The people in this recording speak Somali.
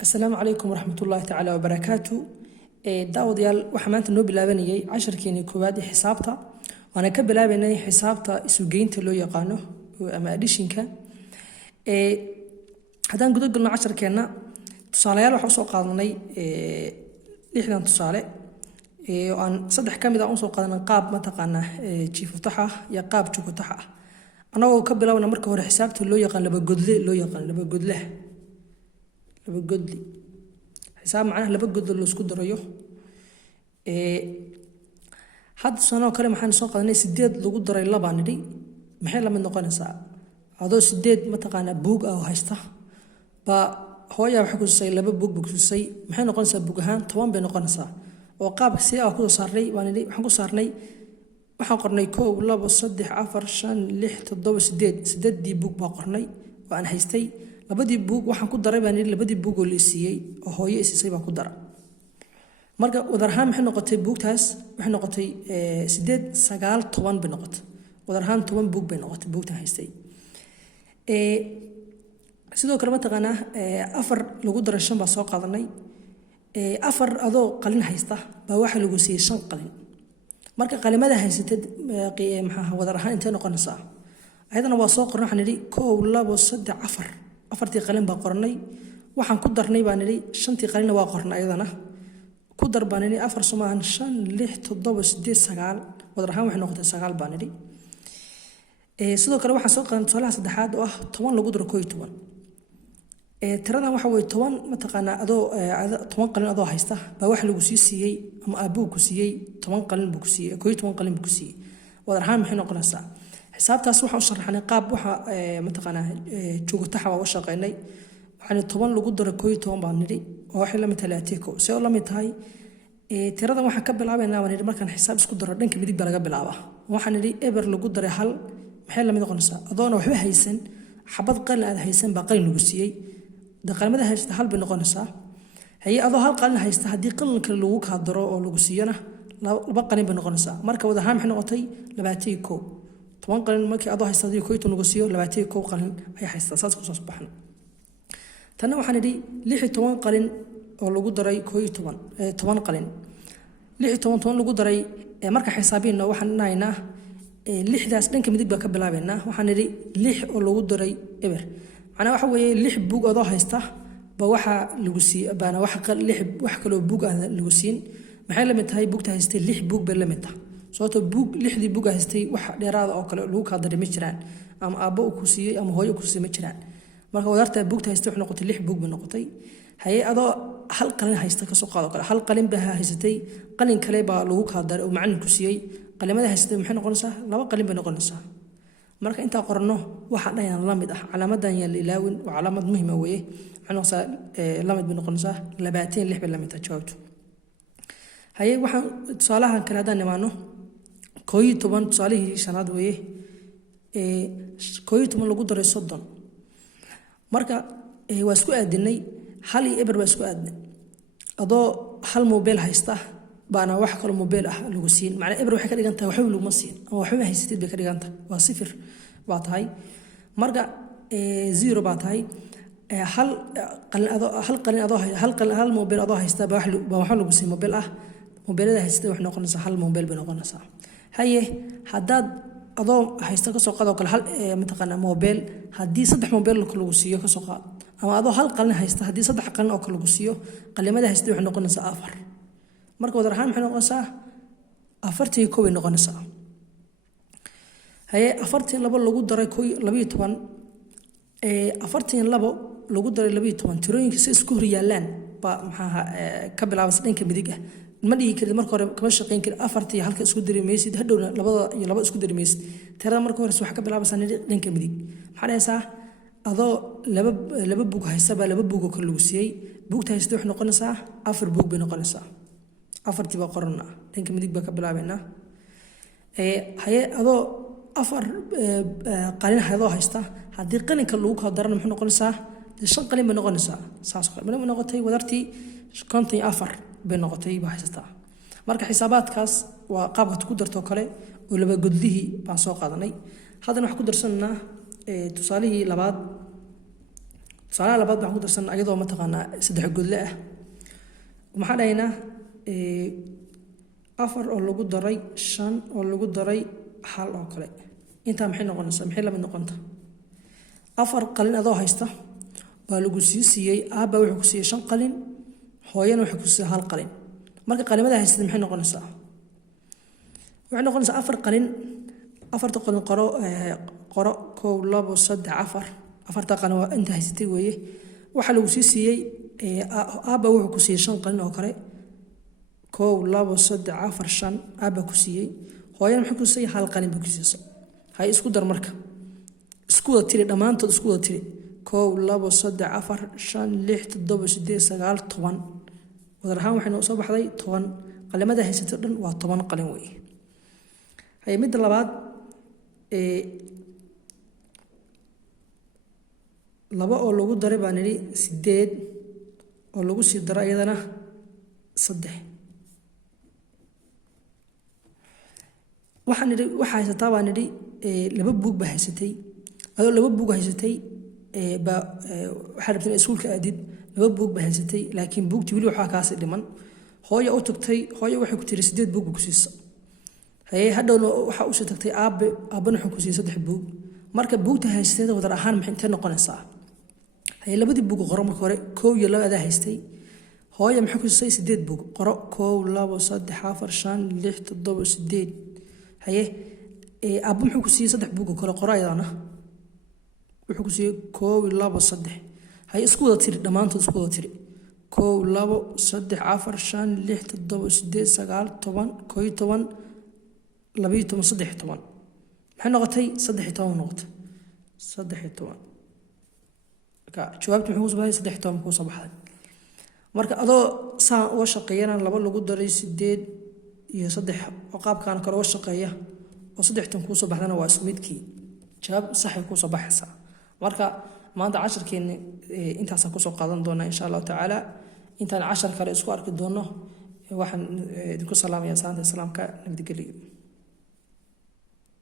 السلام عليكم ورحمة الله تعالى وبركاته. داوديال waxaa maanta noo bilaabanayay casharkeeni koowaad ee xisaabta waana ka bilaabanay xisaabta isugeynta loo yaqaano ama additionka hadaan gudaha galno casharkeena tusaalayaal waxa soo qaadanay 6 tusaale oo aan saddex kamid ah soo qaadanay qaab ma taqaana jiif taxa iyo qaab juku taxa anagoo ka bilaabna marka hore xisaabta loo yaqaan laba godle حساب معناه لبا قد لو اسكو درايو حد سنه كلام waxaan soo qadanay 8 lagu daray 2 nidhi maxay la mid noqonaysaa adoo 8 ma taqaana buug ah oo haysta ba hooya waxa ku soo 2 buug bugsay maxay noqonaysaa buug ahaan 10 bay noqonaysaa oo qaab si ah ku saarnay waan nidhi waxaan ku saarnay waxaan qornay 1 2 3 4 5 6 7 8 di buug baa qornay waan haystay labadii buug waxaan ku daray baan labadii buug oo leesiyay oo hooyo isisay baan ku daray marka wadarhaan maxay noqotay buugtaas waxay noqotay 8 9 10 bay noqotay wadarhaan 10 buug bay noqotay buugta haystay sidoo kale ma taqaana 4 lagu daray 5 baa soo qaadanay 4 adoo qalin haysta baa waxa lagu siiyay 5 qalin marka qalimada haysatay maxaa wadarhaan intee noqonaysaa ayadana waa soo qornay waxaan nidhi 1 2 3 4 afartii qalin baa qornay waxaan ku darnay baan nidhi shantii qalin waa qornay ayadana ku dar baan nidhi 4 Soomaan 5 6 7 8 9 wadar ahaan waxay noqotay 9 baan nidhi sidoo kale waxaan soo qaadanay tusaalaha saddexaad oo ah 10 lagu daro 11 tiradan waxa way 10 ma taqaana adoo 10 qalin adoo haysta baa wax lagu siiyay ama aabuu ku siiyay 10 qalin buu ku siiyay 11 qalin buu ku siiyay wadar ahaan maxay noqonaysaa حسابتاس waxa u sharaxnay qaab waxa ma taqaana joogta xawa shaqeynay waxaan 10 lagu daro 11 baan nidhi oo waxa la mid 30 soo la mid tahay tirada waxa ka bilaabaynaa waan nidhi markaan xisaab isku daro dhanka midig baa laga bilaabaa waxaan nidhi eber lagu daray hal maxay la mid noqonaysaa adoona waxba haysan xabad qalin aad haysan baa qalin lagu siiyay daqalmada haysta hal bay noqonaysaa hay adoo hal qalin haysta hadii qalin kale lagu ka daro oo lagu siiyana laba qalin bay noqonaysaa marka wada ahaan maxay noqotay 21 10 qalin markii adoo haysta hadii 11 lagu siiyo 21 qalin ay haysta saas ku soo baxna tan waxaan nidhi 16 qalin oo lagu daray 10 qalin 16 lagu daray marka xisaabina waxaan nahaynaa 6daas dhanka midig baa ka bilaabeynaa waxaan nidhi 6 oo lagu daray eber macna waxa weeye 6 buug adoo haysta ba waxa lagu siiyay baana wax kale oo buug ah lagu siin maxay la mid tahay buugta haystay 6 buug bay la mid tahay sababta buug 6dii buug haystay wax dheeraad oo kale lagu ka dareemi jiraan ama aabbo ku siiyay ama hooyo ku siiyay ma jiraan marka wadarta buugta haystay wax noqotay 6 buug bay noqotay hay adoo hal qalin haysta ka soo qaado kale hal qalin baa haystay qalin kale baa lagu ka daray oo macallin ku siiyay qalimada haystay maxay noqonaysaa laba qalin bay noqonaysaa marka inta qorno waxa dhayan la mid ah calaamadan yeel ilaawin waa calaamad muhiim ah weeye waxay noqonaysaa la mid bay noqonaysaa 26 bay la mid ah jawaabtu hay waxaan tusaalahan kale hadaan nimaano 11 tusaalahi shanaad weeye 11 lagu daray 30 marka waa isku aadinay hal iyo eber waa isku aadnay adoo hal mobile haysta baana wax kale mobile ah lagu siin macna eber waxay ka dhigan tahay waxba lagu ma siin ama waxba haysatid bay ka dhigan tahay waa 0 baa tahay marka 0 baa tahay hal mobile adoo haysta baa wax lagu siin mobile ah mobilada haysatid wax noqonaysaa hal mobile bay noqonaysaa haye hadaad adoo haysta ka soo qaado kale hal ma taqaana mobile hadii 3 mobile lagu siiyo ka soo qaad ama adoo hal qalin haysta hadii 3 qalin oo kale lagu siiyo qalimada haysta wax noqonaysaa 4 marka wadar ahaan maxay noqonaysaa 41 bay noqonaysaa haye 42 lagu daray 12 42 lagu daray 12 tirooyinka si isku horiyaalaan ba maxaa ka bilaabas dhanka midig ah ma dhigi karid marka hore kama shaqeyn karid afartii halka isku dareemaysid hadhowna labada iyo laba isku dareemaysid tirada marka hore wax ka bilaabaysan dhanka midig maxaa dhaysaa adoo laba buug haysta ba laba buug oo kale lagu siiyay buugta haysta wax noqonaysaa 4 buug bay noqonaysaa afartii baa qorna dhanka midig baa ka bilaabeynaa haye adoo 4 qalin haysta hadii qalinka lagu ka darana maxay noqonaysaa 5 qalin bay noqonaysaa saas kale ma noqotay wadartii 54 bay noqotay baa haysta marka xisaabaadkaas waa qaabka ku darto kale oo laba godlihii baan soo qaadanay haddana wax ku darsanaa tusaalihii labaad tusaalaha labaad baan ku darsan ayadoo mataqaanaa saddex godle ah maxaa dhahaynaa afar oo lagu daray shan oo lagu daray hal oo kale intaa maxay noqonaysaa maxay la mid noqonta afar qalin adoo haysta baa lagu siiyey aabba wuxuu ku siiyey shan qalin hooyana wuxuu ku siiyey hal qalin marka qalimada haysatay maxay noqonaysaa waxay noqonaysaa afar qalin afarta qalin qoro 1 2 3 4 afarta qalin waa inta haysatay weeye waxa lagu siiyey aabba wuxuu ku siiyey shan qalin oo kale 1 2 3 4 5 aabba ku siiyey hooyana wuxuu ku siiyey hal qalin buu ku siiyey hay isku dar marka isku wada tiri dhamaantood isku wada tiri 1 2 3 4 5 6 7 8 9 10 wadar ahaan waxay noo soo baxday 10 qalimada haysato dhan waa 10 qalin weeye hay mid labaad laba oo lagu daray baan nidhi 8 oo lagu sii daray iyadana 3 waxaan nidhi waxa haysataa baan nidhi laba buug ba haysatay adoo laba buug haysatay ba waxa rabtay iskuulka aadid laba buug ba haysatay laakiin buugtii wali waxa kaas dhiman hooyo u tagtay hooyo waxay ku tiri 8 buug ku siisa hay hadhowna waxa uu tagtay aabban wuxuu ku siiyay 3 buug marka buugta haysatay wadar ahaan maxay intee noqonaysaa hay labadii buug qoro marka hore 1 iyo 2 adaa haystay hooyo maxay ku siisay 8 buug qoro 1 2 3 4 5 6 7 8 haye aabba muxuu ku siiyey 3 buug kale qoro ayadana wuxuu ku siiyey 1 2 3 hay isku wada tiri dhamaantood isku wada tiri 1 2 3 4 5 6 7 8 9 10 11 12 13 maxay noqotay 13 noqotay 13 ka jawaabtu muxuu soo baxay 13 ku soo baxay marka adoo saan oo shaqeeyana laba lagu daray 8 iyo 3 oo qaabkan kale oo shaqeeya oo 13 ku soo baxdana waa isku midkii jawaab sax ah ku soo baxaysa marka maanta casharkeena intaas ku soo qaadan doona insha Allah taala intaan cashar kale isku arki doono waxaan idinku salaamayaa salaanta islaamka nabadgelyo